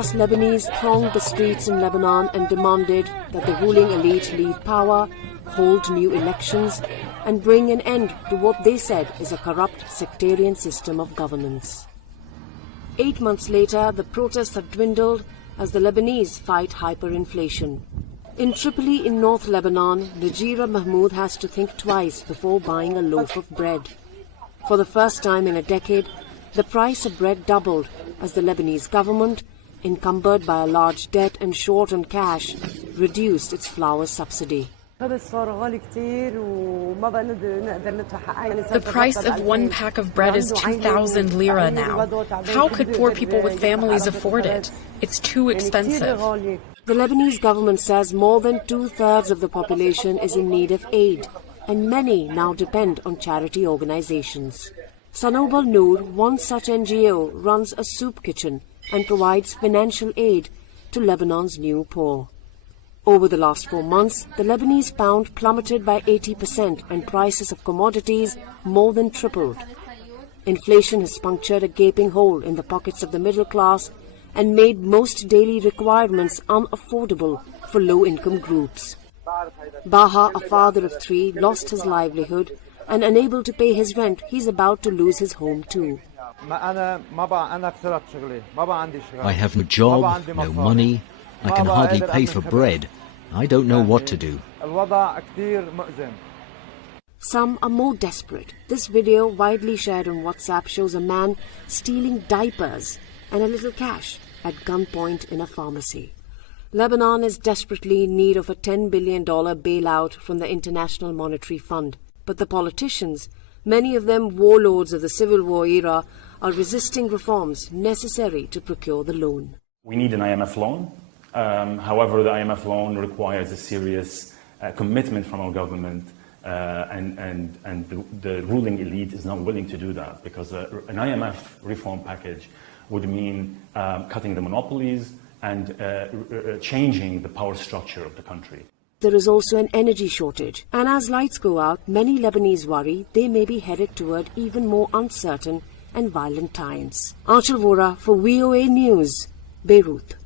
middle-class Lebanese thronged the streets in Lebanon and demanded that the ruling elite leave power, hold new elections, and bring an end to what they said is a corrupt sectarian system of governance. 8 months later, the protests have dwindled as the Lebanese fight hyperinflation. In Tripoli in North Lebanon, Najira Mahmoud has to think twice before buying a loaf of bread. For the first time in a decade, the price of bread doubled as the Lebanese government, encumbered by a large debt and short on cash, reduced its flour subsidy. The price of one pack of bread is 2,000 lira now. How could poor people with families afford it? It's too expensive. The Lebanese government says more than two-thirds of the population is in need of aid, and many now depend on charity organizations. Sanoub al-Noor, one such NGO, runs a soup kitchen and provides financial aid to Lebanon's new poor. Over the last 4 months, the Lebanese pound plummeted by 80% and prices of commodities more than tripled. Inflation has punctured a gaping hole in the pockets of the middle class and made most daily requirements unaffordable for low-income groups. Baha, a father of 3, lost his livelihood, and unable to pay his rent, he's about to lose his home too. I have no job, no money. I can hardly pay for bread. I don't know what to do. Some are more desperate. This video, widely shared on WhatsApp, shows a man stealing diapers and a little cash at gunpoint in a pharmacy. Lebanon is desperately in need of a $10 billion bailout from the International Monetary Fund. But the politicians, many of them warlords of the Civil War era, are resisting reforms necessary to procure the loan. We need an IMF loan. However, the IMF loan requires a serious commitment from our government, and the ruling elite is not willing to do that, because an IMF reform package would mean cutting the monopolies and changing the power structure of the country. There is also an energy shortage, and as lights go out, many Lebanese worry they may be headed toward even more uncertain and violent times. Anchal Vohra for VOA News, Beirut.